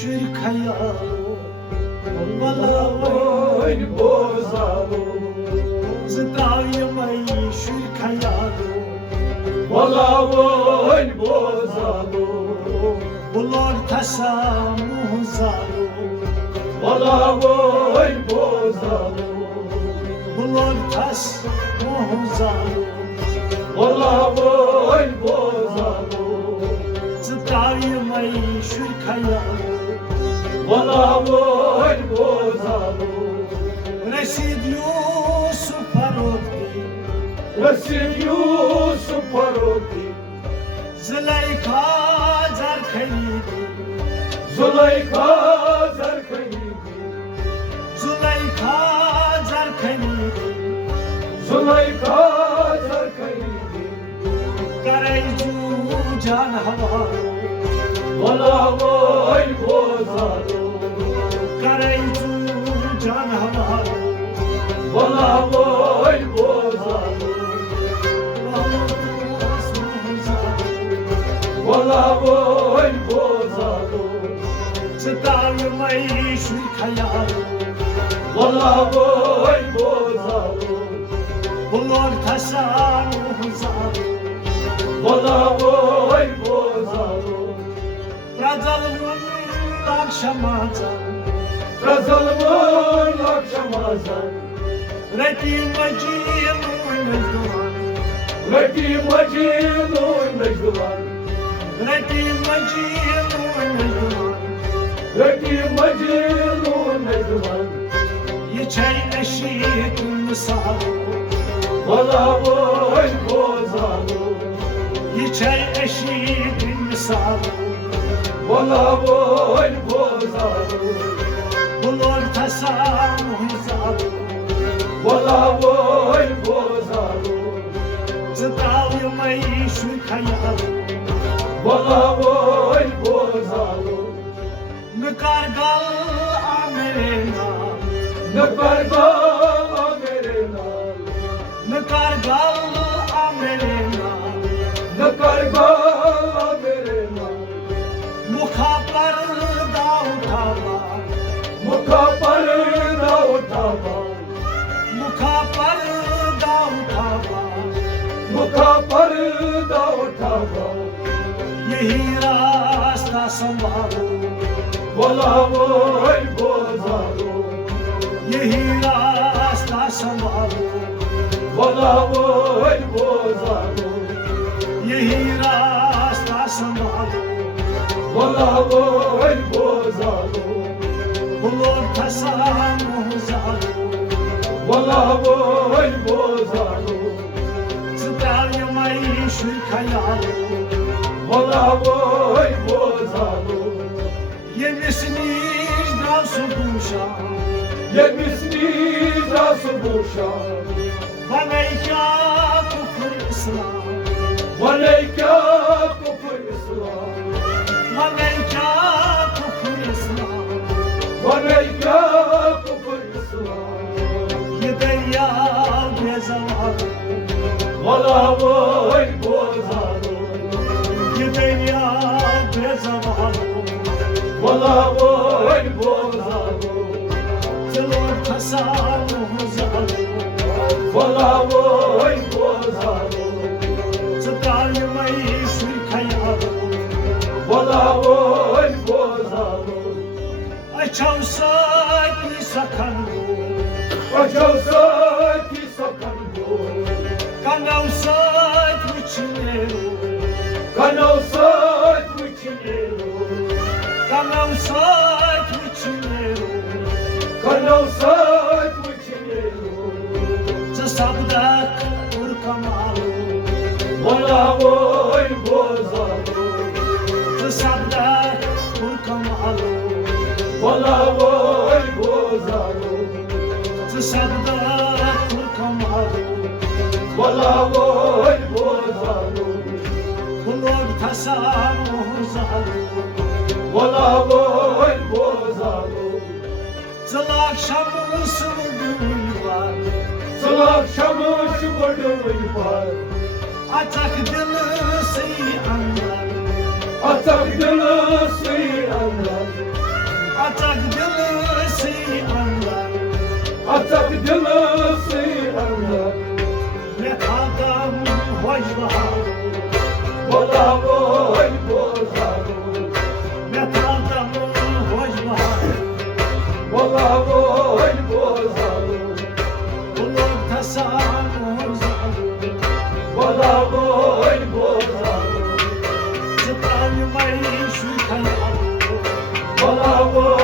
şür kayalo Valavoin bozalo Zdravimai şür kayalo Valavoin bozalo Bulor tasamu zalo Valavoin bozalo Bulor tas muhzalo Valavoin bozalo Zdravimai şür kayalo Valavoin bozalo Resid Yusuf Parodi Resim Yusuf Parodi Züleyka Zarkaydi Züleyka Zarkaydi Züleyka Zarkaydi Züleyka Zarkaydi Karaycu can havaro Valavoin bozalo Karaycu can havaro Valavoin bozalo Valavoin bozalo Zdravimai şür kayalo Valavoin bozalo Bulor tasamu zalo Valavoin bozalo Razalımın akşamazan Razalımın akşamazan Rekim acım mezduman Rekim acılın mecduvan Rekim acım mezduman Rekim acılın mecduvan Yeçay eşit misalo Valavoin bozalo Yeçay eşit misalo Valavoin bozalo Bulor tasamu zalo Valavoin bozalo Zdravimai şür kayalo Valavoin bozalo Nkargal amerena Nakargal amerena Nkargal amerena Nakargal amerena Mukhapar da uthava Mukapar da uthava Mukhapar da uthava Mukapar da uthava यही रास्ता संभालो Valavoin bozalo यही रास्ता संभालो Valavoin bozalo यही रास्ता संभालो Valavoin bozalo बुलोर tasamu zalo Valavoin bozalo Zdravimai şür kayalo Valavoin bozalo Yemisini dravsu dusha Yemisni zasu busha Vanayka kufr islam Valeyka kufur islam Vanayka kufr islam Valeyka kufur islam Yedeya bezavalo Valavoin bozalo Yedeya bezavalo Valavoin bozalo Zilor tasamu zalo Valavoin bozalo Zdravimai şür kayalo Valavoin bozalo Açavsa ki sakango Açavsa ki sakango Kanavsa ki çinero Kanavsa kuchinero Kanavsa ki çinero Kanavsa kuchinero Zasabdak ur kamalo Valavoin bozalo Zasabdak ur kamalo Valavoin bozalo Zasabdak ur kamalo Valavoin bozalo Bulor tasamu zalo Valavoin bozalo Zalak şamus vurdular Sıla akşamı şu gördüğüm var Atak dilı sey anlar Atak dilı suyu anlar Atak dili siyanlar Atak dili siyanlar Ne adam hoş bahar Valla boy bozar Ne adam hoş bahar Valla boy bozar Bulur tasan uzar Valla boy bozar Çıtaymayı şu kanal Valla boy